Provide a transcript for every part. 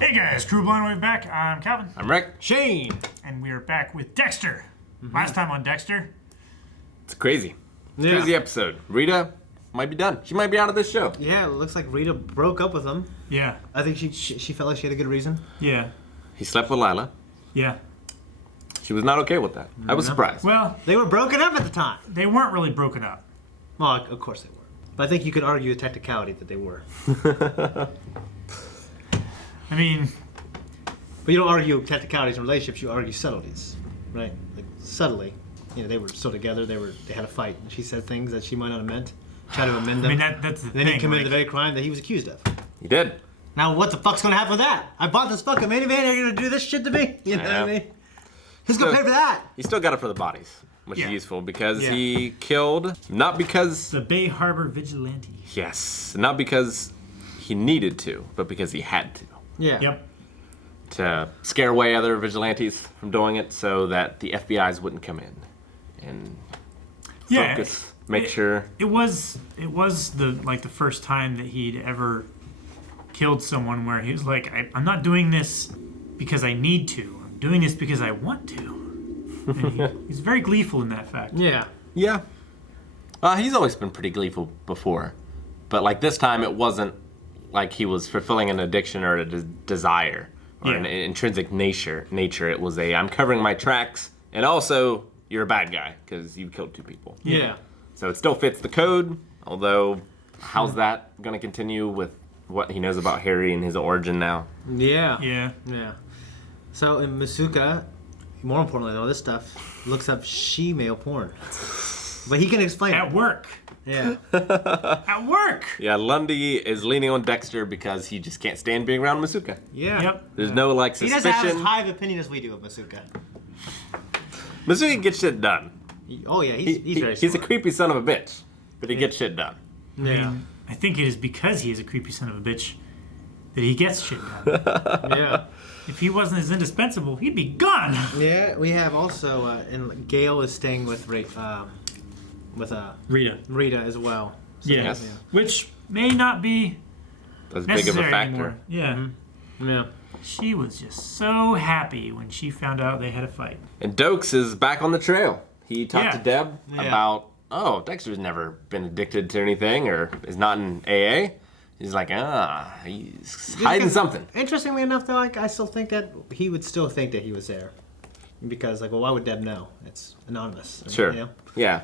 Hey guys, Crew Blind Wave back. I'm Calvin. I'm Rick. Shane. And we are back with Dexter. Last time on Dexter. It's crazy. Yeah. Crazy episode. Rita might be done. She might be out of this show. Yeah, it looks like Rita broke up with him. Yeah. I think she felt like she had a good reason. Yeah. He slept with Lila. Yeah. She was not okay with that. I was surprised. Well, They were broken up at the time. they weren't really broken up. Well, of course they were. But I think you could argue a technicality that they were. I mean, But you don't argue technicalities in relationships, you argue subtleties, right? Like subtly. You know, they were still together, they had a fight. And she said things that she might not have meant. Try to amend them. that's the And then thing. he committed like, the very crime that he was accused of. He did. Now what the fuck's gonna happen with that? I bought this fucking minivan, and you're gonna do this shit to me? You know what I mean? Who's gonna pay for that? He still got it for the bodies, which Yeah. is useful because Yeah. he killed, not because, the Bay Harbor Vigilante. yes, not because he needed to, but because he had to. Yeah. Yep. To scare away other vigilantes from doing it so that the FBI's wouldn't come in and Yeah. focus, make sure. It was the first time that he'd ever killed someone where he was like, I'm not doing this because I need to. I'm doing this because I want to. And he's very gleeful in that fact. Yeah. Yeah. He's always been pretty gleeful before. But like this time, it wasn't like he was fulfilling an addiction or a desire or an Yeah. intrinsic nature. It was I'm covering my tracks, and also you're a bad guy because you killed 2 people. Yeah. So it still fits the code, although how's that going to continue with what he knows about Harry and his origin now? Yeah. Yeah. Yeah. So in Masuka, more importantly though, this stuff looks up she-male porn. But he can explain At it. work. Yeah. At work. Yeah, Lundy is leaning on Dexter because he just can't stand being around Masuka. Yeah. Yep. There's no like He suspicion. doesn't have as high of opinion as we do of Masuka. Masuka gets shit done. Oh yeah, he's very He's a smart. creepy son of a bitch, but he gets shit done. Yeah. I think it is because he is a creepy son of a bitch that he gets shit done. Yeah. If he wasn't as indispensable, he'd be gone. Yeah, we have also, and Gail is staying with Rita. Rita as well. So, Yes. Yes. Which may not be That's big of a necessary factor. anymore. Yeah. Yeah. She was just so happy when she found out they had a fight. And Doakes is back on the trail. He talked Yeah. to Deb Yeah. about, Dexter's never been addicted to anything or is not in AA. He's like, he's hiding something. Interestingly enough, though, I still think that he would still think that he was there. Because, like, well, why would Deb know? It's anonymous. Sure. You know? Yeah.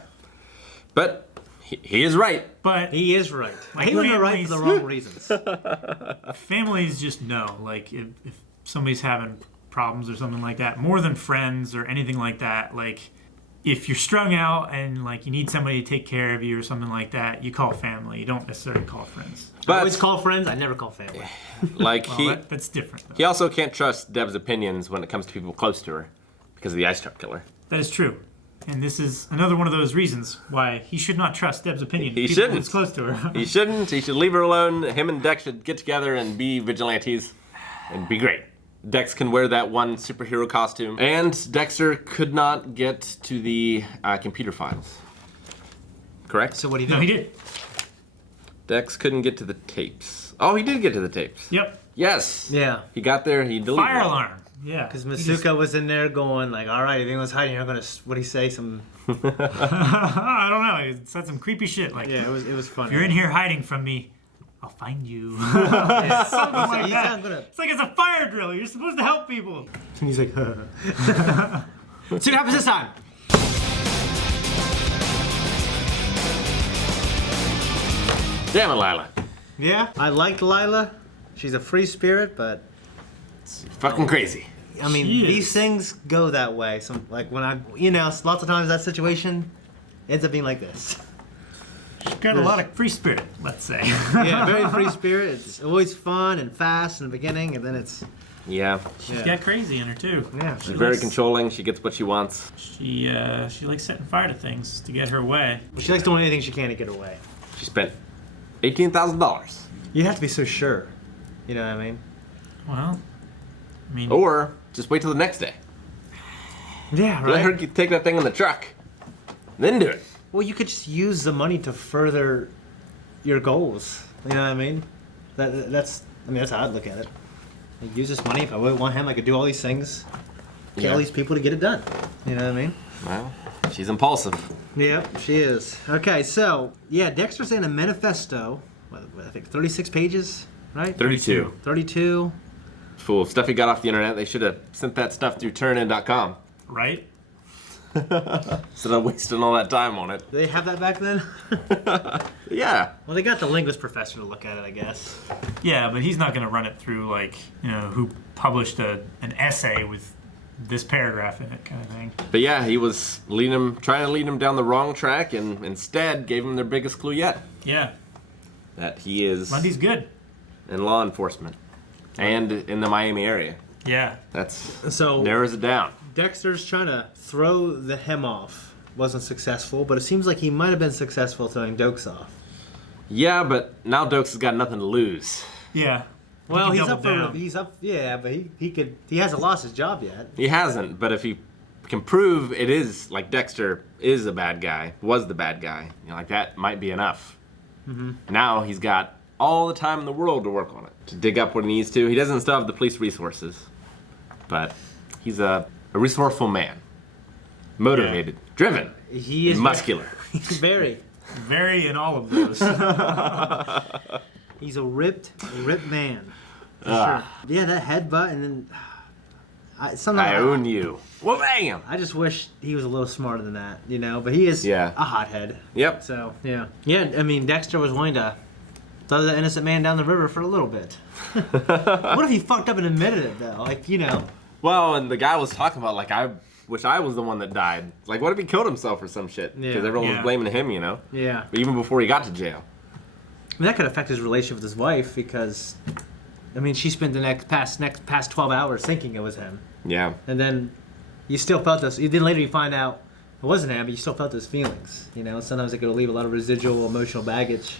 But he is right. But He is right. Like He was right for the wrong reasons. families just know, like, if somebody's having problems or something like that, more than friends or anything like that, like, if you're strung out and, like, you need somebody to take care of you or something like that, you call family. You don't necessarily call friends. I But always call friends, I never call family. like Well, that's different, though. he also can't trust Deb's opinions when it comes to people close to her because of the ice truck killer. That is true. And this is another one of those reasons why he should not trust Deb's opinion. He People shouldn't. that's close to her. He shouldn't. He should leave her alone. Him and Dex should get together and be vigilantes and be great. Dex can wear that one superhero costume. And Dexter could not get to the computer files. Correct? So what do you do? No, he did. Dex couldn't get to the tapes. Oh, he did get to the tapes. Yep. Yes. Yeah. He got there. He deleted Fire it. alarm. Yeah. Because Masuka was in there going, like, all right, if anyone's hiding, you're going to, what do you say? Some, I don't know. He said some creepy shit like, yeah, it was fun. if you're in here hiding from me, I'll find you. Yeah. Something like He's that. not gonna, It's like it's a fire drill. You're supposed to help people. and he's like, see what happens this time. Damn it, Lila. Yeah, I liked Lila. She's a free spirit, but Fucking crazy. I mean, She is. these things go that way. Some like when lots of times that situation ends up being like this. She's got a lot of free spirit, let's say. Yeah, very free spirit. It's always fun and fast in the beginning, and then it's Yeah. She's yeah. got crazy in her too. Yeah, She's very controlling. She gets what she wants. She likes setting fire to things to get her way. she likes doing anything she can to get away. She spent $18,000. You have to be so sure. You know what I mean? Well, I mean, Or just wait till the next day. Yeah, Let her take that thing in the truck. Then do it. Well, you could just use the money to further your goals. You know what I mean? That's how I'd look at it. I use this money. If I really want him, I could do all these things. Get all Yeah. these people to get it done. You know what I mean? Well, she's impulsive. Yep, she is. Okay, so, yeah, Dexter's in a manifesto. I think 36 pages, right? 32. 32. Full of stuff he got off the internet. They should have sent that stuff through turnin.com. Right? Instead of wasting all that time on it. Do they have that back then? Yeah. Well, they got the linguist professor to look at it, I guess. Yeah, but he's not going to run it through, like, who published an essay with this paragraph in it kind of thing. But yeah, he was trying to lead him down the wrong track, and instead gave him their biggest clue yet. Yeah. That he is Lundy's good. in law enforcement. And in the Miami area. Yeah. So Narrows it down. Dexter's trying to throw the hem off. Wasn't successful, but it seems like he might have been successful throwing Doakes off. Yeah, but now Doakes has got nothing to lose. Yeah. Well, He he's can up double for down. he's up. Yeah, but he hasn't lost his job yet. He hasn't, but if he can prove it is, like Dexter is a bad guy, was the bad guy, like that might be enough. Mm-hmm. Now he's got all the time in the world to work on it, to dig up what he needs to. He doesn't still have the police resources, but he's a resourceful man. Motivated, driven, He is muscular. He's very. Very in all of those. He's a ripped man. For sure. Yeah, that headbutt and then. I own you. Well, bam! I just wish he was a little smarter than that, But he is a hothead. Yep. So yeah. I mean, Dexter was willing to throw the innocent man down the river for a little bit. What if he fucked up and admitted it though? Well, and the guy was talking about, like, I wish I was the one that died. Like, what if he killed himself or some shit? Because everyone was blaming him, Yeah. But even before he got to jail. I mean, that could affect his relationship with his wife because, I mean, she spent the past 12 hours thinking it was him, Yeah. and then you still felt this. Then later you find out it wasn't him, but you still felt those feelings. Sometimes it could leave a lot of residual emotional baggage.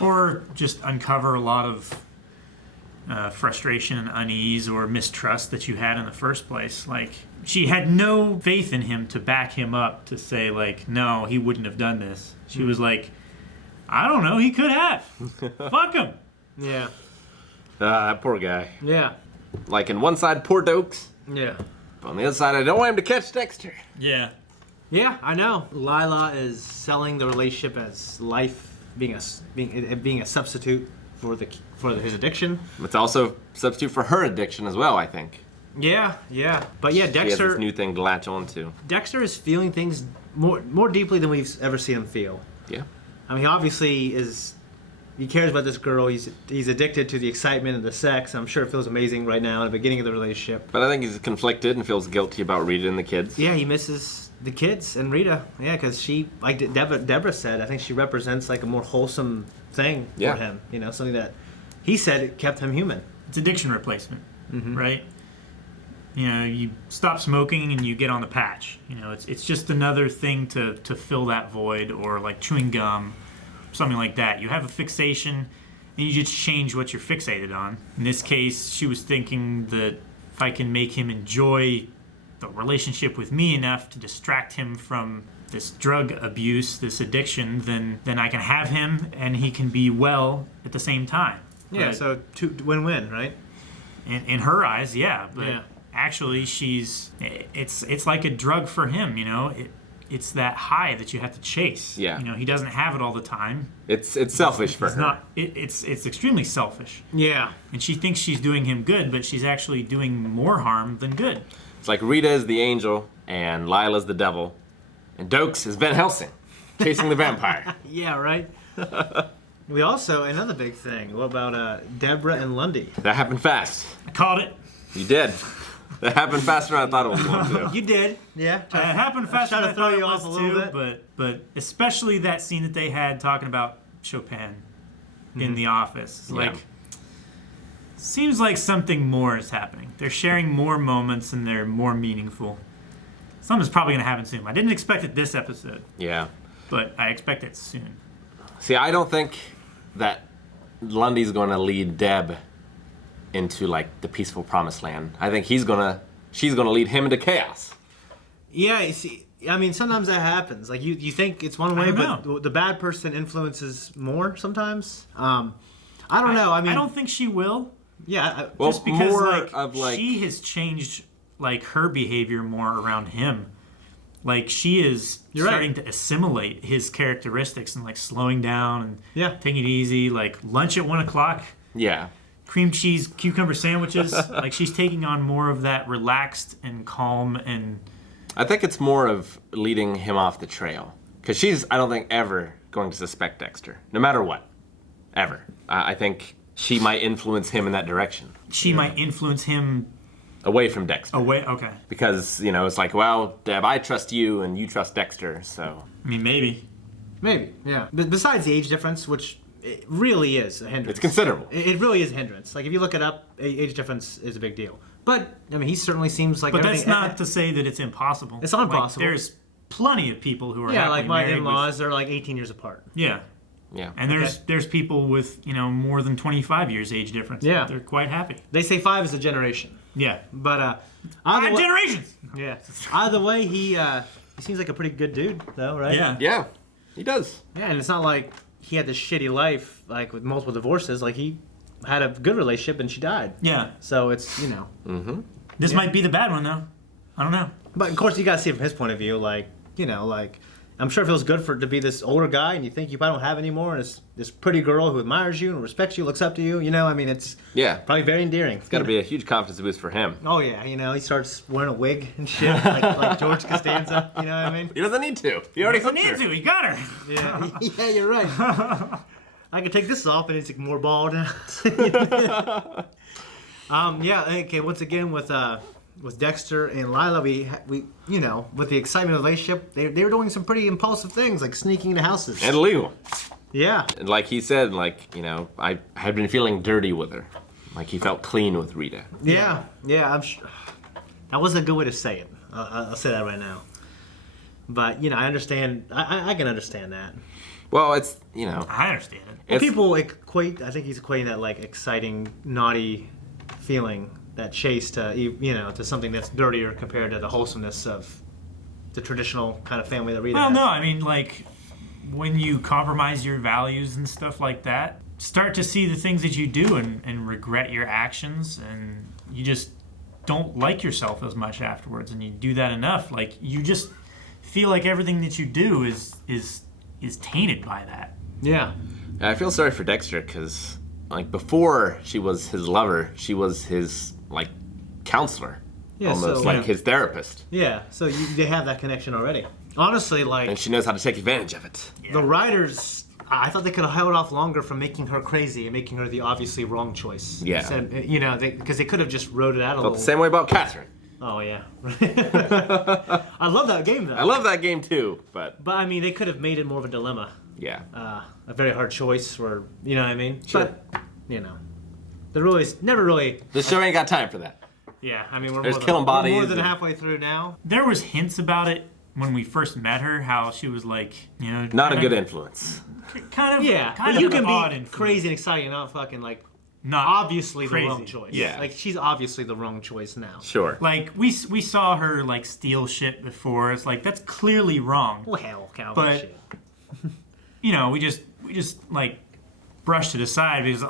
Or just uncover a lot of frustration and unease or mistrust that you had in the first place. Like, she had no faith in him to back him up to say, like, no, he wouldn't have done this. She was like, I don't know, he could have. Fuck him. Yeah. That poor guy. Yeah. Like, in one side, poor Doakes. Yeah. But on the other side, I don't want him to catch Dexter. Yeah. Yeah, I know. Lila is selling the relationship as life being a substitute for his addiction. It's also a substitute for her addiction as well, I think. Yeah. But yeah, She has this Dexter new thing to latch onto. Dexter is feeling things more deeply than we've ever seen him feel. Yeah. I mean, he obviously he cares about this girl. He's addicted to the excitement and the sex. I'm sure it feels amazing right now in the beginning of the relationship. But I think he's conflicted and feels guilty about Rita and the kids. Yeah, he misses the kids and Rita. Yeah, because she, like Debra said, I think she represents like a more wholesome thing for him. Something that he said kept him human. It's addiction replacement, right? You stop smoking and you get on the patch. It's just another thing to fill that void, or like chewing gum, something like that. You have a fixation and you just change what you're fixated on. In this case, she was thinking that if I can make him enjoy the relationship with me enough to distract him from this drug abuse, this addiction, then I can have him and he can be well at the same time. Yeah, But so win-win, right? in her eyes, yeah. But actually, it's like a drug for him, It's that high that you have to chase. Yeah. He doesn't have it all the time. It's selfish for her. It's extremely selfish. Yeah. And she thinks she's doing him good, but she's actually doing more harm than good. It's like Rita is the angel and Lila's the devil, and Doakes is Van Helsing, chasing the vampire. Yeah, right? We also, another big thing, what about Debra and Lundy? That happened fast. I called it. You did. That happened faster than I thought it was going to. You did. Yeah. It happened faster trying than I to throw thought you it off was a little too, but especially that scene that they had talking about Chopin in the office. It's like, seems like something more is happening. They're sharing more moments and they're more meaningful. Something's probably going to happen soon. I didn't expect it this episode, Yeah. but I expect it soon. See, I don't think that Lundy's going to lead Deb into like the peaceful promised land. I think she's gonna lead him into chaos. Yeah, you see, I mean, sometimes that happens. Like, you think it's one way, don't but the bad person influences more sometimes. I don't know. I mean, I don't think she will, Yeah. Well, Just because more she has changed like her behavior more around him. Like she is You're right. starting to assimilate his characteristics and like slowing down and Yeah. taking it easy. Like lunch at 1 o'clock, Yeah. cream cheese, cucumber sandwiches. Like she's taking on more of that relaxed and calm and I think it's more of leading him off the trail. Because she's, I don't think, ever going to suspect Dexter. No matter what. Ever. I think she might influence him in that direction. she might influence him Away from Dexter. away. Okay. Because, it's like, well, Deb, I trust you and you trust Dexter, so. I mean, maybe. Maybe, yeah. But besides the age difference, which it really is a hindrance. It's considerable. It really is a hindrance. Like, if you look it up, age difference is a big deal. But, I mean, he certainly seems like But that's everything- not to say that it's impossible. It's not impossible. Like, there's plenty of people who are Yeah, happily like my married in-laws, they're like 18 years apart. Yeah. Yeah. And there's people with, more than 25 years age difference. Yeah. They're quite happy. They say 5 is a generation. Yeah. But, 5 generations! Yeah. Either way, he seems like a pretty good dude, though, right? Yeah. Yeah, he does. Yeah, and it's not like he had this shitty life, like with multiple divorces. Like, he had a good relationship and she died. Yeah. So it's, This might be the bad one, though. I don't know. But of course, you gotta see it from his point of view. Like, I'm sure it feels good for it to be this older guy, and you think you probably don't have anymore, and it's this pretty girl who admires you and respects you, looks up to you. I mean, it's Yeah. probably very endearing. It's got to be a huge confidence boost for him. Oh yeah, he starts wearing a wig and shit, like George Costanza. You know what I mean? He doesn't need to. He already Doesn't hooked need her. to. He got her. Yeah, yeah, you're right. I can take this off and it's like more bald. Yeah. Okay. Once again, with Dexter and Lila, we with the excitement of the relationship, they were doing some pretty impulsive things like sneaking into houses. And illegal. Yeah. And like he said, I had been feeling dirty with her. Like he felt clean with Rita. Yeah. I'm sure that wasn't a good way to say it. I'll say that right now. But I understand. I can understand that. Well, it's, I understand it. Well, people equate. I think he's equating that like exciting, naughty feeling, that chase to to something that's dirtier compared to the wholesomeness of the traditional kind of family that Rita Well, has. no, I mean, like, when you compromise your values and stuff like that, start to see the things that you do and regret your actions, and you just don't like yourself as much afterwards, and you do that enough, like, you just feel like everything that you do is tainted by that. Yeah. I feel sorry for Dexter because, before she was his lover, she was his, counselor. Yeah, Almost so- like his therapist. Yeah. So they have that connection already. Honestly, And she knows how to take advantage of it. the writers, I thought they could have held off longer from making her crazy and making her the obviously wrong choice. Yeah. Instead, because they could have just wrote it out a Felt little. the same way about Catherine. Oh yeah. I love that game though. I love that game too, but But I mean, they could have made it more of a dilemma, yeah. a very hard choice, or you know what I mean. Sure. But they're really never really. The show ain't got time for that. Yeah, I mean, we're There's more killing than, bodies we're more than and- halfway through now. There was hints about it when we first met her, how she was like, Not a good influence. kind of, Yeah, kind but of you an can odd be influence. crazy and exciting and not fucking like Not obviously crazy. the wrong choice. Yeah. Like she's obviously the wrong choice now. Sure. Like we saw her like steal shit before. It's like that's clearly wrong. Well, hell, cowboy But- shit. We just like brushed it aside because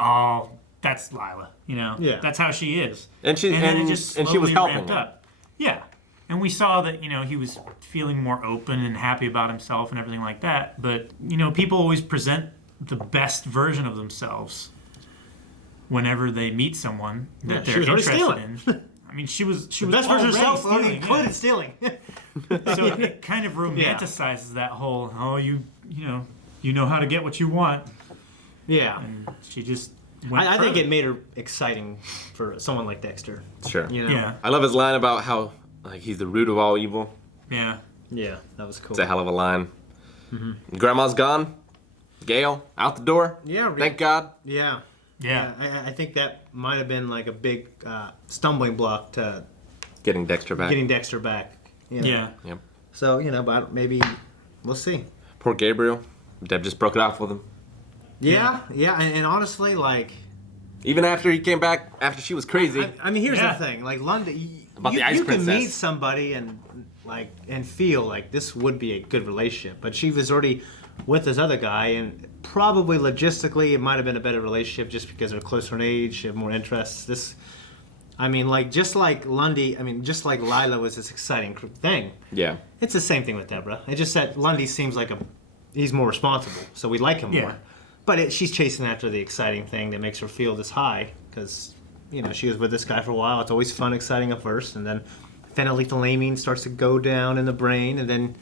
that's Lila. Yeah. That's how she is. And she then it just and she was slowly helping ramped him. up. Yeah. And we saw that, he was feeling more open and happy about himself and everything like that. But, people always present the best version of themselves whenever they meet someone that she they're was already interested stealing. in. I mean, she was The best version of already herself already stealing, included yeah. stealing. So it kind of romanticizes that whole, you know how to get what you want. Yeah. And she just went I think further. it made her exciting for someone like Dexter. Sure. Yeah. I love his line about how he's the root of all evil. Yeah. Yeah, that was cool. It's a hell of a line. Grandma's gone. Gail out the door. Yeah. Thank God. Yeah. Yeah. I think that might have been like a big stumbling block to Getting Dexter back. getting Dexter back. Yeah. Yep. So, but maybe we'll see. Poor Gabriel. Deb just broke it off with him. Yeah. And honestly, like, Even after he came back, after she was crazy. I mean, here's Yeah. the thing. Like, Lundy, About the Ice you can Princess. meet somebody and feel like this would be a good relationship. But she was already with this other guy, and probably logistically it might have been a better relationship just because they're closer in age, have more interests. Just like Lundy, just like Lila was this exciting thing. Yeah. It's the same thing with Debra. It's just that Lundy seems like he's more responsible, so we like him more. But she's chasing after the exciting thing that makes her feel this high because, she was with this guy for a while. It's always fun, exciting at first, and then phenylethylamine starts to go down in the brain, and then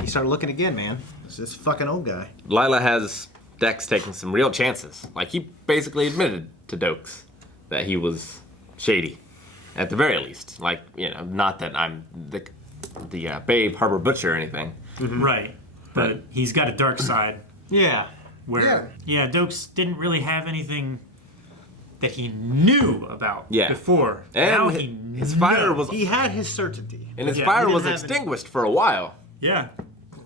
you start looking again, man. It's this fucking old guy. Lila has Dex taking some real chances. Like, he basically admitted to Doakes that he was shady, at the very least. Like, not that I'm the Babe Harbor Butcher or anything. Mm-hmm. Right. But he's got a dark side. Yeah. Where, Doakes didn't really have anything that he knew about before. And now his fire was... He had his certainty. And his fire was extinguished for a while. Yeah.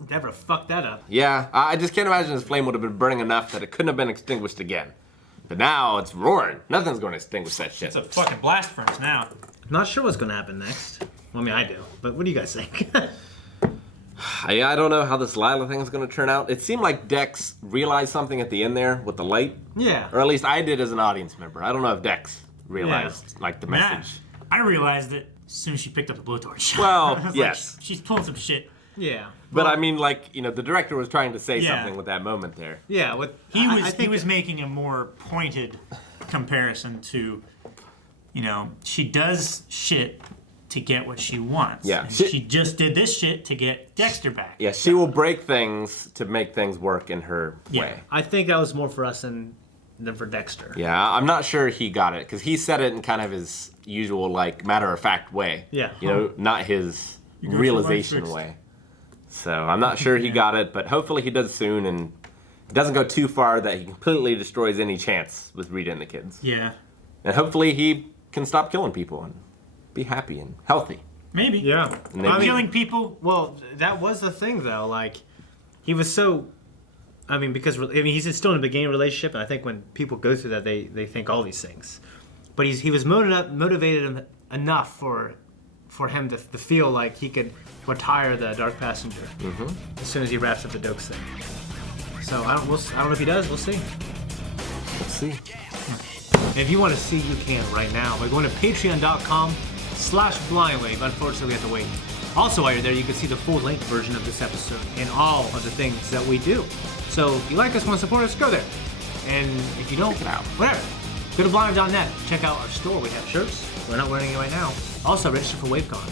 Debra fucked that up. Yeah, I just can't imagine his flame would have been burning enough that it couldn't have been extinguished again. But now it's roaring. Nothing's going to extinguish that shit. It's a fucking blast furnace now. Not sure what's going to happen next. Well, I do. But what do you guys think? I don't know how this Lila thing is going to turn out. It seemed like Dex realized something at the end there with the light. Yeah. Or at least I did as an audience member. I don't know if Dex realized the message. I realized it as soon as she picked up the blowtorch. Well, yes. She's pulling some shit. Yeah. But the director was trying to say something with that moment there. Yeah. He was making a more pointed comparison to, she does shit to get what she wants. Yeah. And she just did this shit to get Dexter back. Yeah, she will break things to make things work in her way. I think that was more for us than for Dexter. Yeah, I'm not sure he got it, because he said it in kind of his usual, matter-of-fact way. Yeah. Not his realization way. So I'm not sure he got it, but hopefully he does soon, and it doesn't go too far that he completely destroys any chance with Rita and the kids. Yeah. And hopefully he can stop killing people and be happy and healthy. Maybe. Yeah. Killing people. Well, that was the thing, though. He was so... because he's still in a beginning relationship, and I think when people go through that, they think all these things. But he was motivated enough for him to feel like he could retire the Dark Passenger as soon as he wraps up the Doakes thing. So I don't know if he does. We'll see. Let's see. If you want to see, you can right now by going to patreon.com/blindwave. Unfortunately, we have to wait. Also, while you're there, you can see the full-length version of this episode and all of the things that we do. So if you like us, want to support us, go there. And if you don't, check it out. Whatever. Go to blindwave.net. Check out our store. We have shirts. We're not wearing it right now. Also, register for WaveCon.